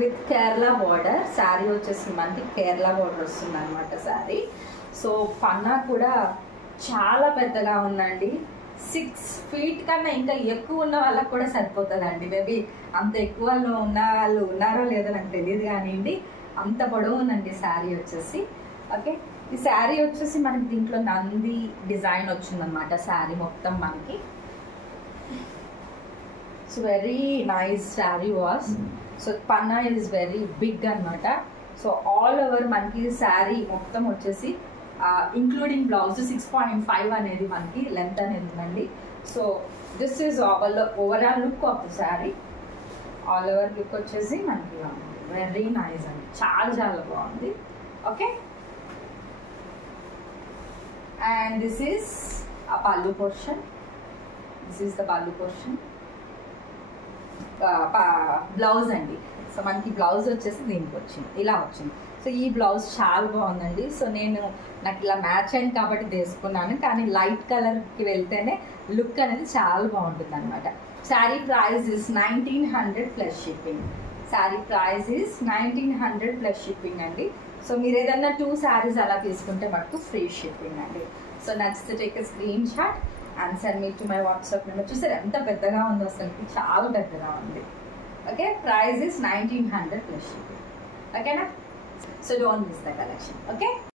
With Kerala border. Sari వచ్చేసి మనకి Kerala border వస్తుంది అనమాట శారీ. సో పన్నా కూడా చాలా పెద్దగా ఉందండి. 6 feet కన్నా ఇంకా ఎక్కువ ఉన్న వాళ్ళకి కూడా సరిపోతుందండి. మేబీ అంత ఎక్కువ ఉన్న వాళ్ళు ఉన్నారో లేదో నాకు తెలియదు కానివ్వండి, అంత పొడవు ఉందండి శారీ వచ్చేసి. ఓకే, ఈ శారీ వచ్చేసి మనకి దీంట్లో నంది డిజైన్ వచ్చిందనమాట శారీ మొత్తం మనకి. So very nice sari was. So పన్నా ఈజ్ వెరీ బిగ్ అనమాట. సో ఆల్ ఓవర్ మనకి శారీ మొత్తం వచ్చేసి ఇంక్లూడింగ్ బ్లౌజ్ 6.5 అనేది మనకి లెంత్ అనేది ఉందండి. So this is overall look of the sari. All over look వచ్చేసి మనకి వెరీ నైస్ అండి, చాలా చాలా బాగుంది. ఓకే, అండ్ దిస్ ఈస్ ఆ పల్లు పోర్షన్. దిస్ ఈస్ ద పల్లు పోర్షన్. బ్లౌజ్ అండి. సో మనకి బ్లౌజ్ వచ్చేసి దీనికి వచ్చింది, ఇలా వచ్చింది. సో ఈ బ్లౌజ్ చాలా బాగుందండి. సో నాకు ఇలా మ్యాచ్ అయింది కాబట్టి తీసుకున్నాను, కానీ లైట్ కలర్కి వెళ్తేనే లుక్ అనేది చాలా బాగుంటుంది అనమాట. Sari price is 1900 plus shipping. Sari price is 1900 plus shipping అండి. సో మీరు ఏదన్నా 2 శారీస్ అలా తీసుకుంటే మటుకు ఫ్రీ షిప్పింగ్ అండి. సో నచ్చితే take a screen shot and send me to my WhatsApp number. చూసారు ఎంత పెద్దగా ఉందో, అసలు చాలా పెద్దగా ఉంది. Okay, price is 1900 plus shipping. ఓకేనా? So don't miss the collection. Okay.